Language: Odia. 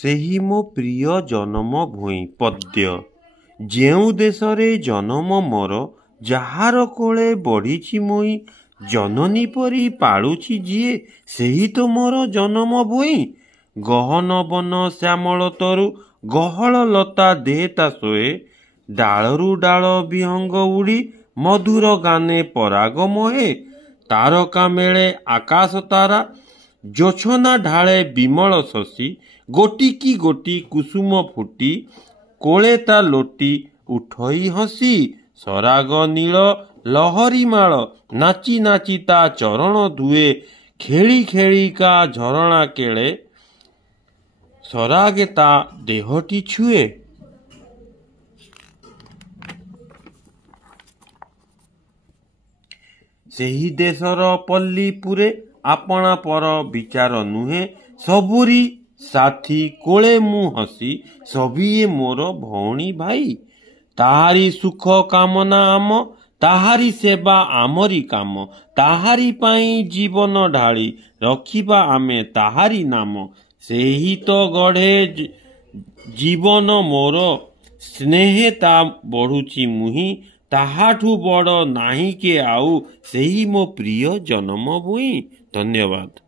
ସେହି ମୋ ପ୍ରିୟ ଜନ୍ମଭୂଇଁ। ପଦ୍ୟ। ଯେଉଁ ଦେଶରେ ଜନମ ମୋର, ଯାହାର କୋଳେ ବଢ଼ିଛି ମୁଇଁ, ଜନନୀ ପରି ପାଳୁଛି ଯିଏ, ସେହି ତ ମୋର ଜନ୍ମଭୂଇଁ। ଗହନ ବନ ଶ୍ୟାମଳ ତରୁ, ଗହଳ ଲତା ଦେହତା ଶୋଏ, ଡାଳରୁ ଡାଳ ବିହଙ୍ଗ ଉଡ଼ି, ମଧୁର ଗାନେ ପରାଗ ମୋହେ। ତାରକା ମେଳେ ଆକାଶ ତାରା, ଜୋଛନା ଢାଳେ ବିମଳ ଶଶୀ, ଗୋଟିକି ଗୋଟି କୁସୁମ ଫୁଟି, କୋଳେ ତା ଲୋଟି ଉଠଇ ହସି। ସରାଗ ନୀଳ ଲହରୀ ମାଳ, ନାଚି ନାଚି ତା ଚରଣ ଧୁଏ, ଖେଳି ଖେଳିକା ଝରଣା କେଳେ, ସରାଗେ ତା ଦେହଟି ଛୁଏ। ସେହି ଦେଶର ପଲ୍ଲୀ ପୁରେ, ଆପଣା ପର ବିଚାର ନୁହେଁ, ସବୁରି ସାଥୀ କୋଳେ ମୁଁ ହସି, ସଭିଏ ମୋର ଭଉଣୀ ଭାଇ। ତାହାରି ସୁଖ କାମନା ଆମ, ତାହାରି ସେବା ଆମରି କାମ, ତାହାରି ପାଇଁ ଜୀବନ ଢାଳି, ରଖିବା ଆମେ ତାହାରି ନାମ। ସେହି ତ ଗଢ଼େ ଜୀବନ ମୋର, ସ୍ନେହେ ତା ବଢ଼ୁଛି ମୁହିଁ, ତାହାଠୁ ବଡ଼ ନାହିଁ କେ ଆଉ, ସେହି ମୋ ପ୍ରିୟ ଜନ୍ମଭୂଇଁ। ଧନ୍ୟବାଦ।